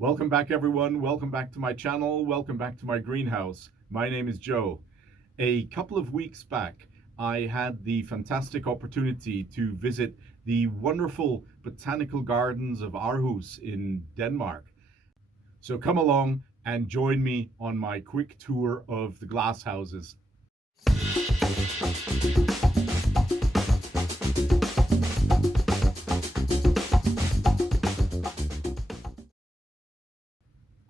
Welcome back, everyone. Welcome back to my channel. Welcome back to my greenhouse. My name is Joe. A couple of weeks back, I had the fantastic opportunity to visit the wonderful botanical gardens of Aarhus in Denmark. So come along and join me on my quick tour of the glasshouses.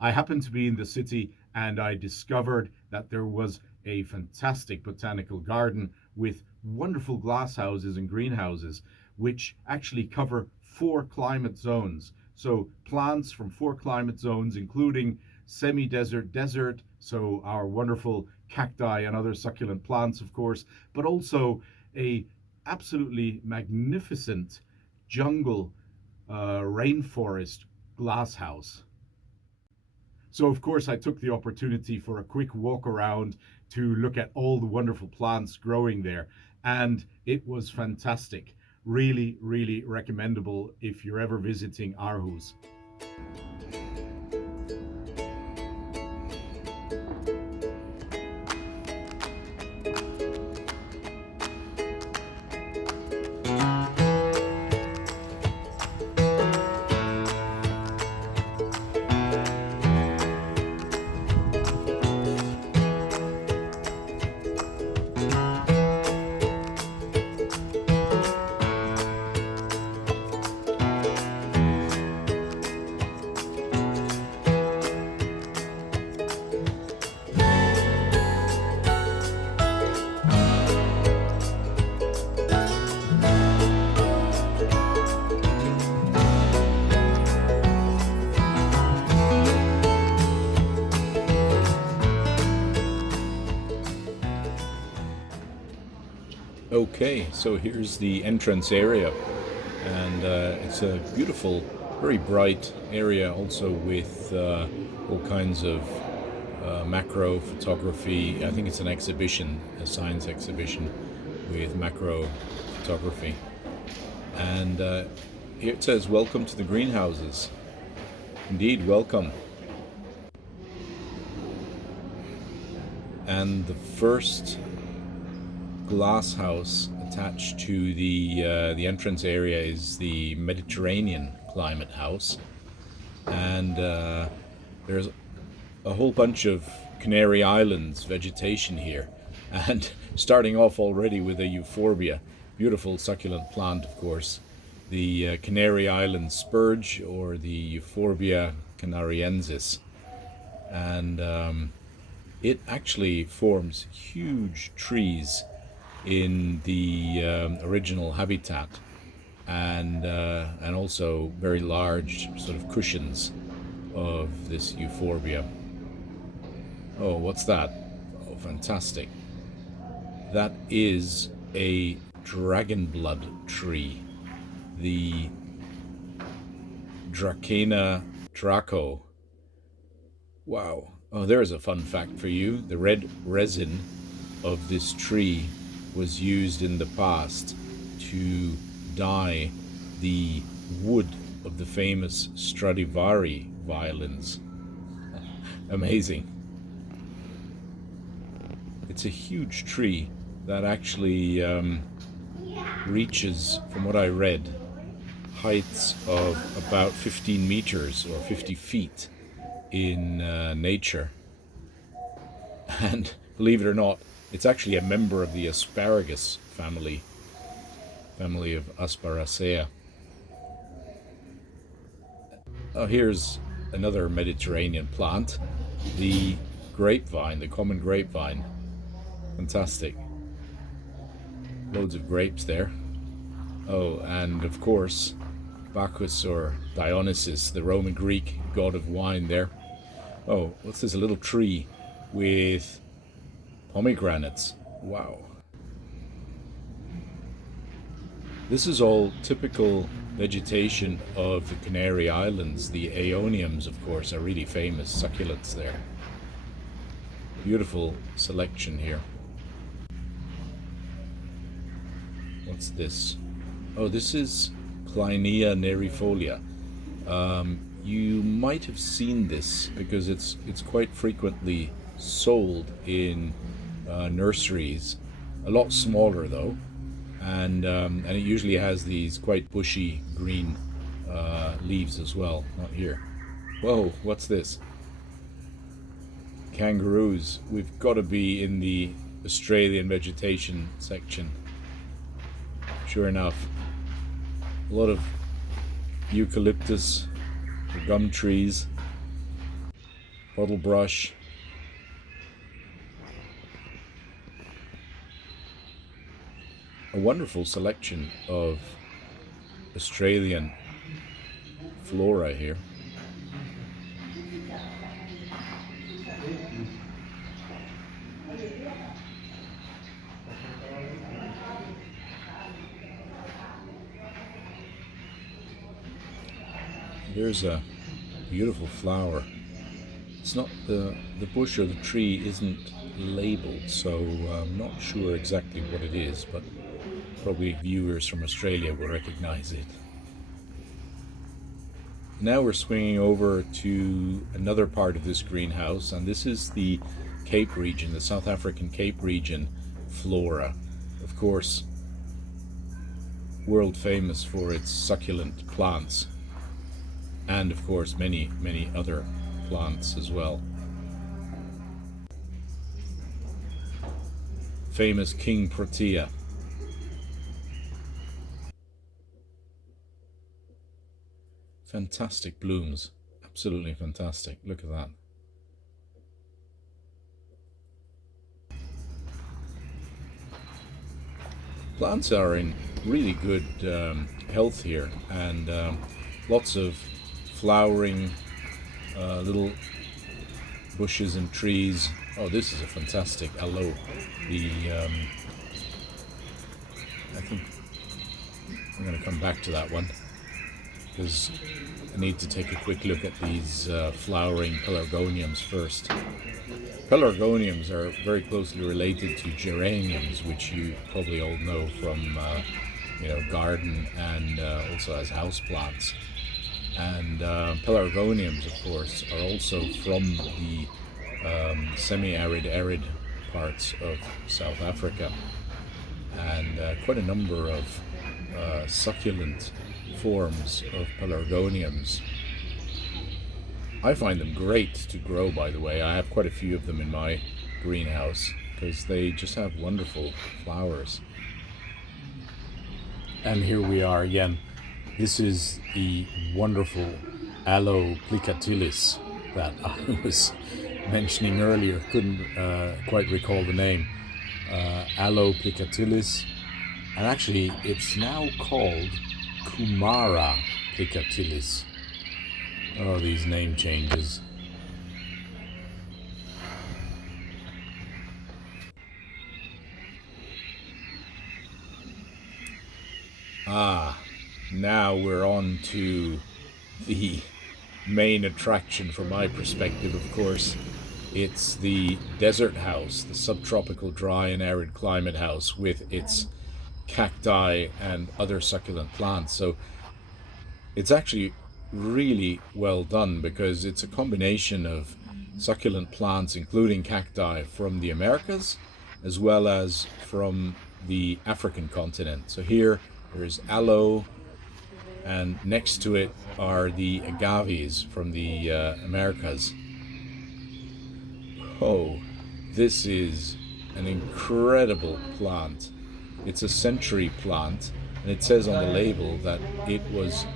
I happened to be in the city and I discovered that there was a fantastic botanical garden with wonderful glasshouses and greenhouses, which actually cover 4 climate zones. So plants from 4 climate zones, including semi-desert, desert, so our wonderful cacti and other succulent plants, of course, but also a absolutely magnificent jungle rainforest glasshouse. So, of course, I took the opportunity for a quick walk around to look at all the wonderful plants growing there. And it was fantastic. Really, really recommendable if you're ever visiting Aarhus. Okay, so here's the entrance area, and it's a beautiful, very bright area, also with all kinds of macro photography. I think it's an exhibition, a science exhibition with macro photography. And here it says, "Welcome to the greenhouses." Indeed, welcome. And the first glass house attached to the entrance area is the Mediterranean climate house, and there's a whole bunch of Canary Islands vegetation here, and starting off already with a Euphorbia, beautiful succulent plant, of course, the Canary Island spurge, or the Euphorbia canariensis, and it actually forms huge trees in the original habitat, and also very large sort of cushions of this Euphorbia. Oh, what's that? Oh, fantastic. That is a dragon blood tree, the Dracaena draco. Wow. Oh, there's a fun fact for you. The red resin of this tree was used in the past to dye the wood of the famous Stradivari violins. Amazing. It's a huge tree that actually reaches, from what I read, heights of about 15 meters or 50 feet in nature. And believe it or not, it's actually a member of the asparagus family of Asparaceae. Oh, here's another Mediterranean plant, the grapevine, the common grapevine. Fantastic. Loads of grapes there. Oh, and of course, Bacchus or Dionysus, the Roman Greek god of wine there. Oh, what's this? A little tree with pomegranates. Wow. This is all typical vegetation of the Canary Islands. The aeoniums, of course, are really famous succulents there. Beautiful selection here. What's this? Oh, this is Clinea nerifolia. you might have seen this because it's quite frequently sold in nurseries. A lot smaller though, and it usually has these quite bushy green leaves as well. Not here. Whoa, what's this? Kangaroos. We've got to be in the Australian vegetation section. Sure enough, a lot of eucalyptus, gum trees, bottle brush. A wonderful selection of Australian flora here. There's a beautiful flower. It's not the bush or the tree isn't labeled, so I'm not sure exactly what it is, but probably viewers from Australia will recognize it. Now we're swinging over to another part of this greenhouse, and this is the Cape region, the South African Cape region flora. Of course, world famous for its succulent plants, and of course many other plants as well. Famous King Protea. Fantastic blooms, absolutely fantastic. Look at that. Plants are in really good health here, and lots of flowering little bushes and trees. Oh, this is a fantastic aloe. I think I'm going to come back to that one because I need to take a quick look at these flowering pelargoniums first. Pelargoniums are very closely related to geraniums, which you probably all know from garden and also as houseplants. And pelargoniums, of course, are also from the semi-arid, arid parts of South Africa, and quite a number of succulent forms of pelargoniums. I find them great to grow, by the way. I have quite a few of them in my greenhouse because they just have wonderful flowers. And here we are again. This is the wonderful Aloe plicatilis that I was mentioning earlier. Couldn't quite recall the name. Aloe plicatilis. And actually, it's now called Kumara plicatilis. Oh, these name changes. Now we're on to the main attraction from my perspective, of course. It's the desert house, the subtropical dry and arid climate house with its cacti and other succulent plants. So it's actually really well done because it's a combination of succulent plants, including cacti from the Americas as well as from the African continent. So here there's aloe, and next to it are the agaves from the Americas. Oh, this is an incredible plant. It's a century plant, and it says on the label that it was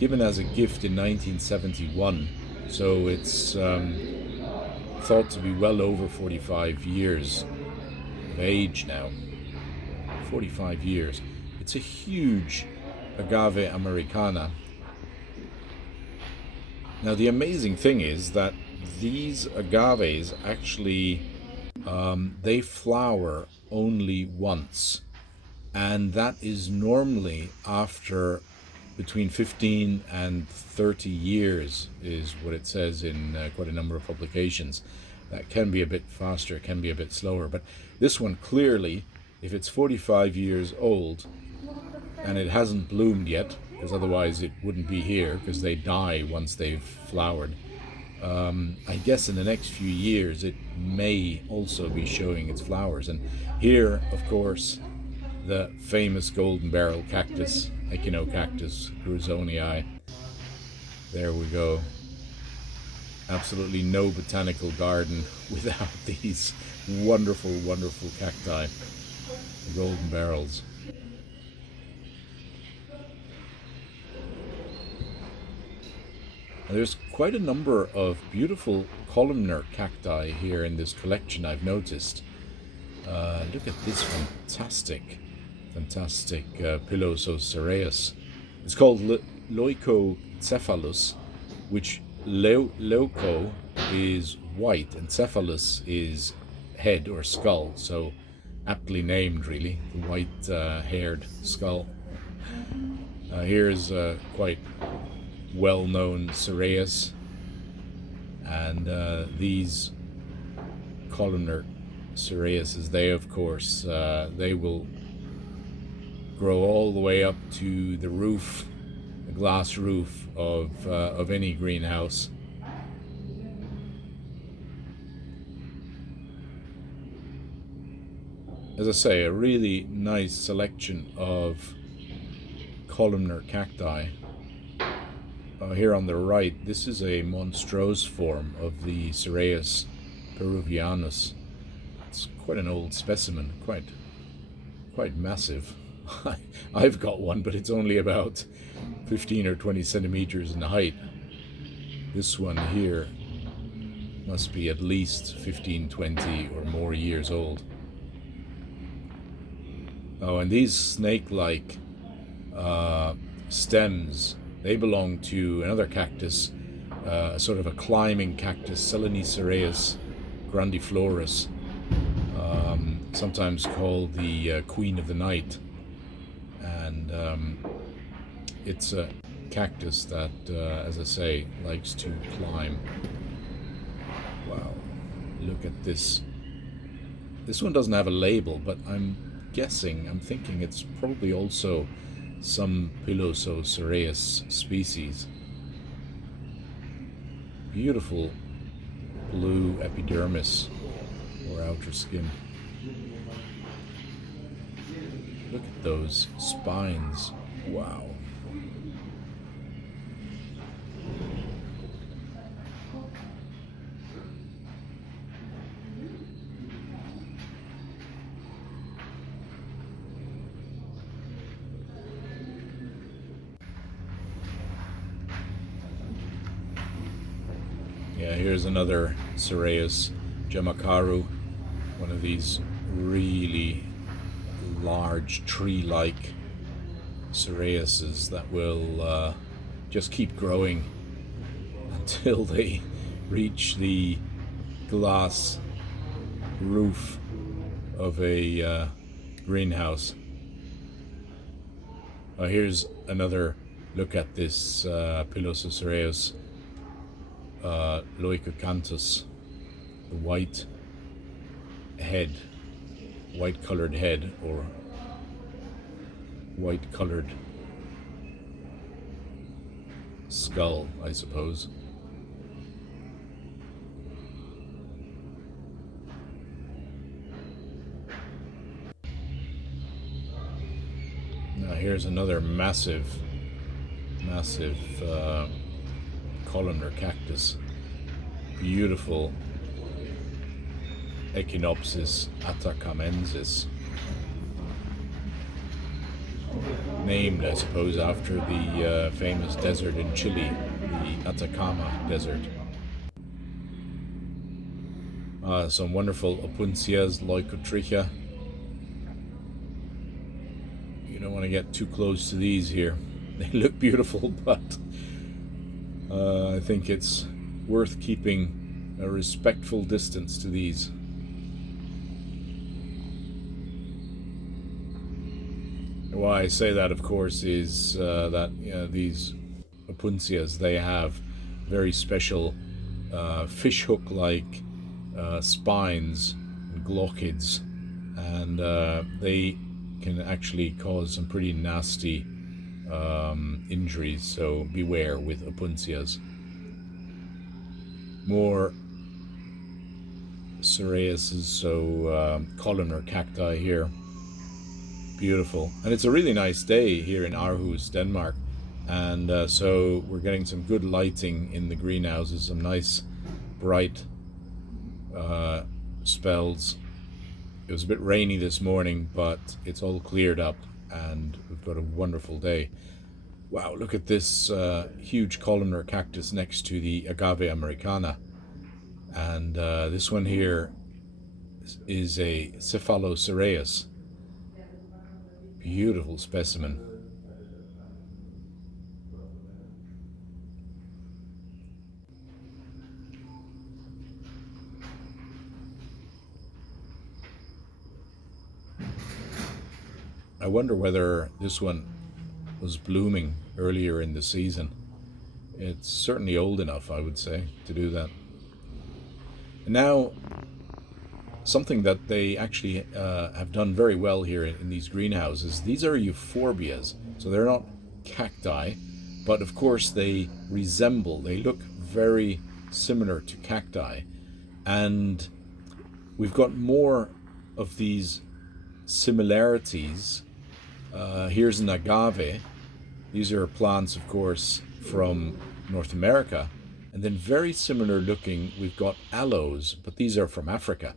given as a gift in 1971, so it's thought to be well over 45 years of age now. 45 years. It's a huge Agave americana. Now the amazing thing is that these agaves actually they flower only once, and that is normally after between 15 and 30 years is what it says in quite a number of publications. That can be a bit faster, can be a bit slower, but this one clearly, if it's 45 years old and it hasn't bloomed yet, because otherwise it wouldn't be here, because they die once they've flowered. I guess in the next few years it may also be showing its flowers. And here, of course, the famous golden barrel cactus, Echinocactus grusonii. There we go. Absolutely no botanical garden without these wonderful, wonderful cacti, the golden barrels. And there's quite a number of beautiful columnar cacti here in this collection, I've noticed. Look at this fantastic Pilosocereus. It's called Leucocephalus, which leuco is white and cephalus is head or skull, so aptly named, really, the white-haired skull. Here's quite well-known cereus, and these columnar cereuses, they of course they will grow all the way up to the roof, the glass roof of any greenhouse. As I say, a really nice selection of columnar cacti. Here on the right, this is a monstrose form of the Cereus peruvianus. It's quite an old specimen, quite massive. I've got one, but it's only about 15 or 20 centimeters in height. This one here must be at least 15, 20 or more years old. Oh, and these snake-like stems, they belong to another cactus, sort of a climbing cactus, Selenicereus grandiflorus, sometimes called the Queen of the Night. And it's a cactus that, as I say, likes to climb. Wow, look at this. This one doesn't have a label, but I'm thinking it's probably also some Pilosocereus species. Beautiful blue epidermis or outer skin. Look at those spines. Wow. Yeah, here's another Cereus jamakaru, one of these really large tree-like cereuses that will just keep growing until they reach the glass roof of a greenhouse. Here's another look at this Pilosocereus Leucostele, the white-colored head, or white-colored skull, I suppose. Now here's another massive columnar cactus. Beautiful Echinopsis atacamensis, named, I suppose, after the famous desert in Chile, the Atacama Desert. Some wonderful Opuntias, Leucotricha. You don't want to get too close to these here. They look beautiful, but I think it's worth keeping a respectful distance to these. Why I say that, of course, is that these Opuntias, they have very special fishhook-like spines and glochids, and they can actually cause some pretty nasty injuries, so beware with Opuntias. More Cephalocereus, so columnar cacti here. Beautiful. And it's a really nice day here in Aarhus, Denmark. And so we're getting some good lighting in the greenhouses, some nice bright spells. It was a bit rainy this morning, but it's all cleared up and we've got a wonderful day. Wow, look at this huge columnar cactus next to the Agave americana. And this one here is a Cephalocereus. Beautiful specimen. I wonder whether this one was blooming earlier in the season. It's certainly old enough, I would say, to do that. And now, something that they actually have done very well here in these greenhouses, these are Euphorbias. So they're not cacti, but of course they look very similar to cacti. And we've got more of these similarities. Here's an agave. These are plants, of course, from North America. And then very similar looking, we've got aloes, but these are from Africa.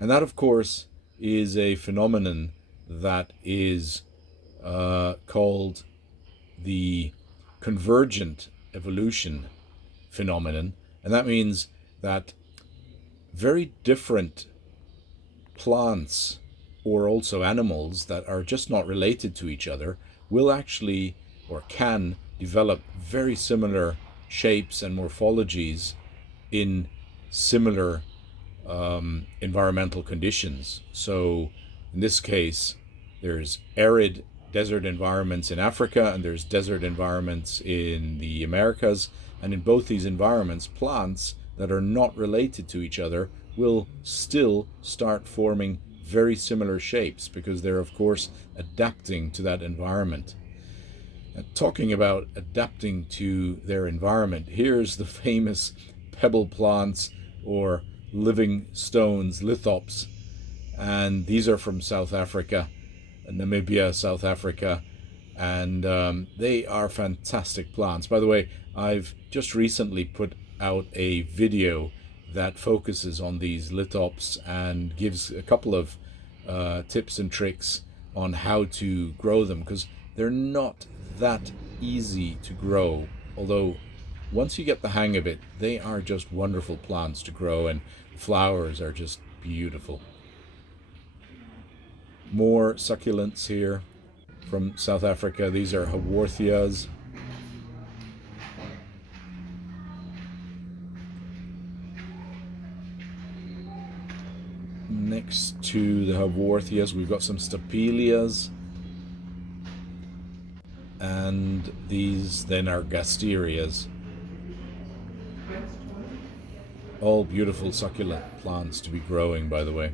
And that, of course, is a phenomenon that is called the convergent evolution phenomenon. And that means that very different plants or also animals that are just not related to each other will actually or can develop very similar shapes and morphologies in similar environmental conditions. So in this case, there's arid desert environments in Africa and there's desert environments in the Americas. And in both these environments, plants that are not related to each other will still start forming very similar shapes because they're, of course, adapting to that environment. And talking about adapting to their environment, here's the famous pebble plants or living stones, Lithops. And these are from South Africa, Namibia, South Africa. And they are fantastic plants. By the way, I've just recently put out a video that focuses on these lithops and gives a couple of tips and tricks on how to grow them, because they're not that easy to grow, although once you get the hang of it, they are just wonderful plants to grow, and the flowers are just beautiful. More succulents here from South Africa. These are Haworthias. Next to the Haworthias, we've got some Stapelias. And these then are Gasterias. All beautiful succulent plants to be growing, by the way.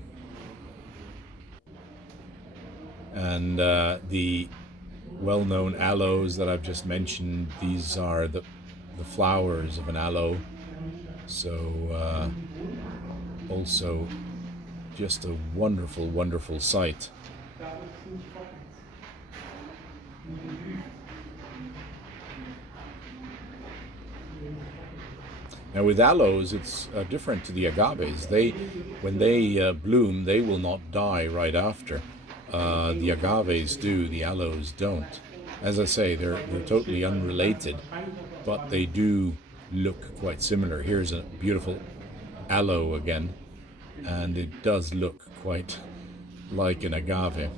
And the well-known aloes that I've just mentioned, these are the flowers of an aloe. So also just a wonderful, wonderful sight. Now with aloes, it's different to the agaves. When they bloom, they will not die right after. The agaves do, the aloes don't. As I say, they're totally unrelated, but they do look quite similar. Here's a beautiful aloe again, and it does look quite like an agave.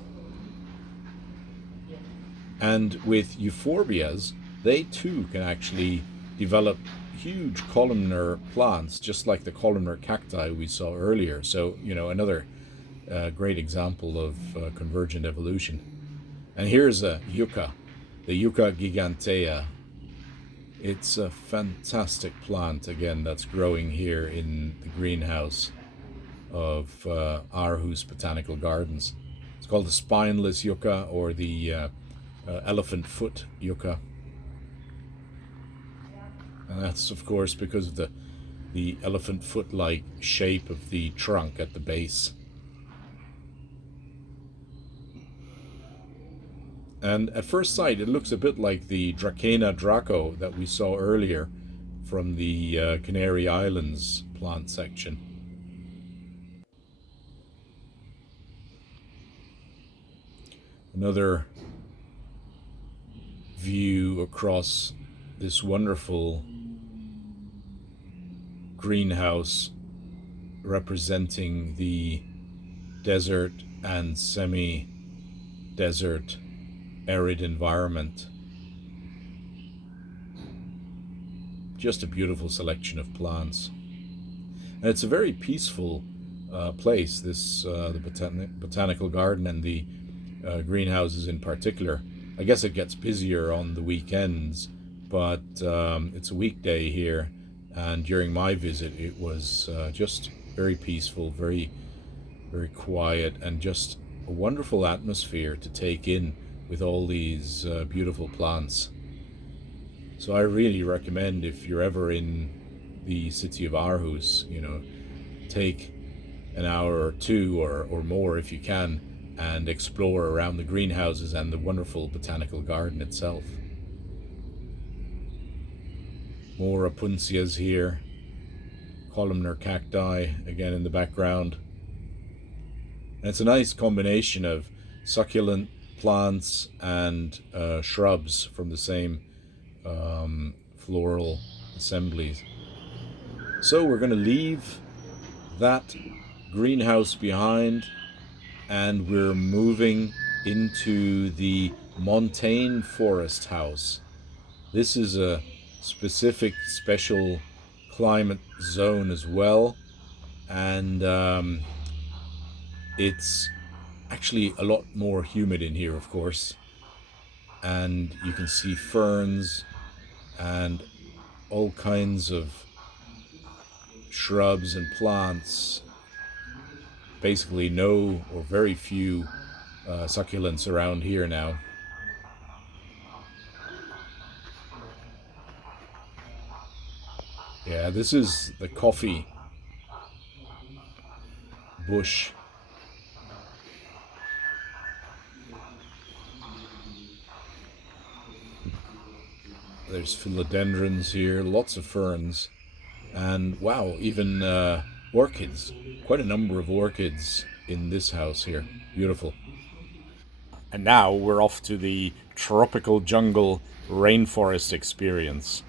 And with Euphorbias, they too can actually develop huge columnar plants, just like the columnar cacti we saw earlier. So, another great example of convergent evolution. And here's a yucca, the Yucca gigantea. It's a fantastic plant, again, that's growing here in the greenhouse of Aarhus Botanical Gardens. It's called the spineless yucca, or the Elephant Foot Yucca. And that's, of course, because of the elephant foot-like shape of the trunk at the base. And at first sight, it looks a bit like the Dracaena draco that we saw earlier from the Canary Islands plant section. Another view across this wonderful greenhouse representing the desert and semi-desert arid environment. Just a beautiful selection of plants. And it's a very peaceful place, this the botanical garden and the greenhouses in particular. I guess it gets busier on the weekends, but it's a weekday here, and during my visit it was just very peaceful, very, very quiet, and just a wonderful atmosphere to take in with all these beautiful plants. So I really recommend, if you're ever in the city of Aarhus, take an hour or two or more if you can, and explore around the greenhouses and the wonderful botanical garden itself. More Opuntias here, columnar cacti again in the background. And it's a nice combination of succulent plants and shrubs from the same floral assemblies. So we're going to leave that greenhouse behind, and we're moving into the Montane forest house. This is a specific special climate zone as well, and it's actually a lot more humid in here, of course, and you can see ferns and all kinds of shrubs and plants. Basically no or very few succulents around here now. Yeah, this is the coffee bush. There's philodendrons here, lots of ferns, and wow, even orchids. Quite a number of orchids in this house here. Beautiful. And now we're off to the tropical jungle rainforest experience.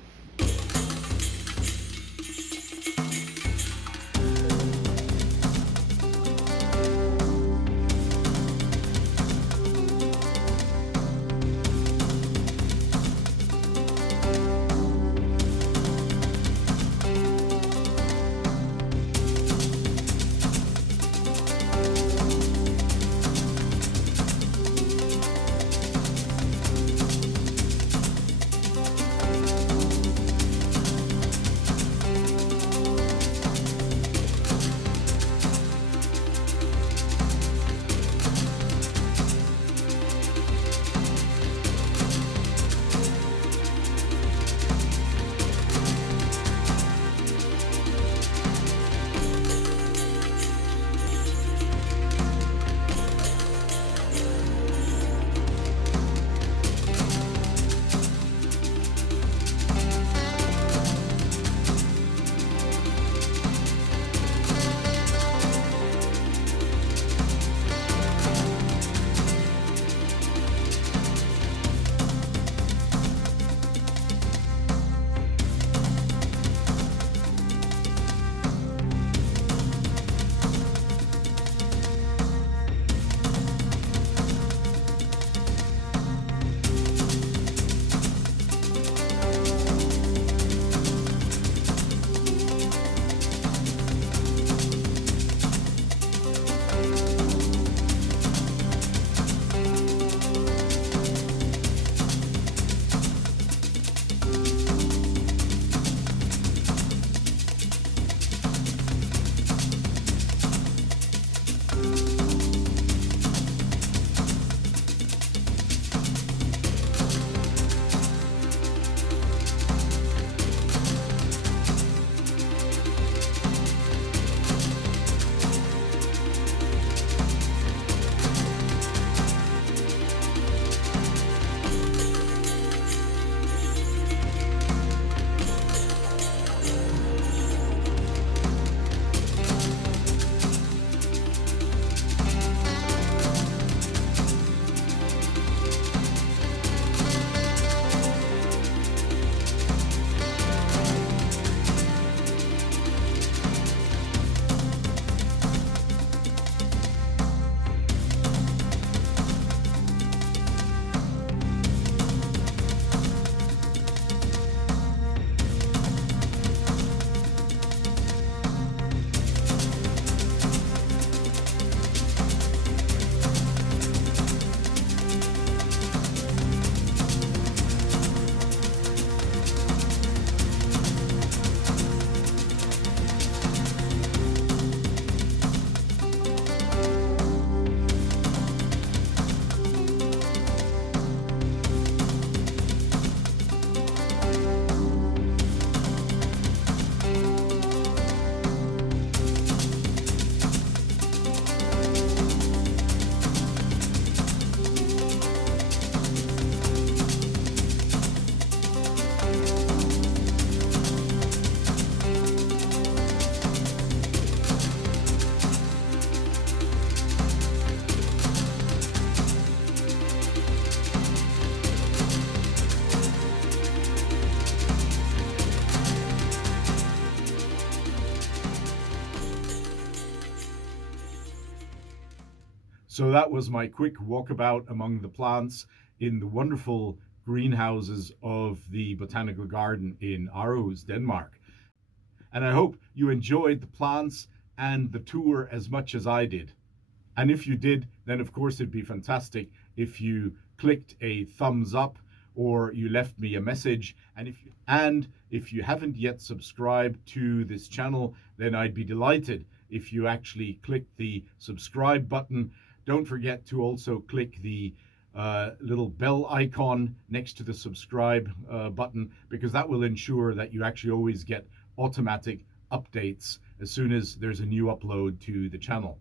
So that was my quick walkabout among the plants in the wonderful greenhouses of the Botanical Garden in Aarhus, Denmark. And I hope you enjoyed the plants and the tour as much as I did. And if you did, then of course it'd be fantastic if you clicked a thumbs up or you left me a message. And if you haven't yet subscribed to this channel, then I'd be delighted if you actually click the subscribe button. Don't forget to also click the little bell icon next to the subscribe button, because that will ensure that you actually always get automatic updates as soon as there's a new upload to the channel.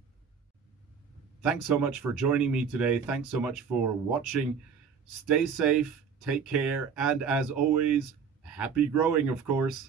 Thanks so much for joining me today. Thanks so much for watching. Stay safe, take care, and as always, happy growing, of course.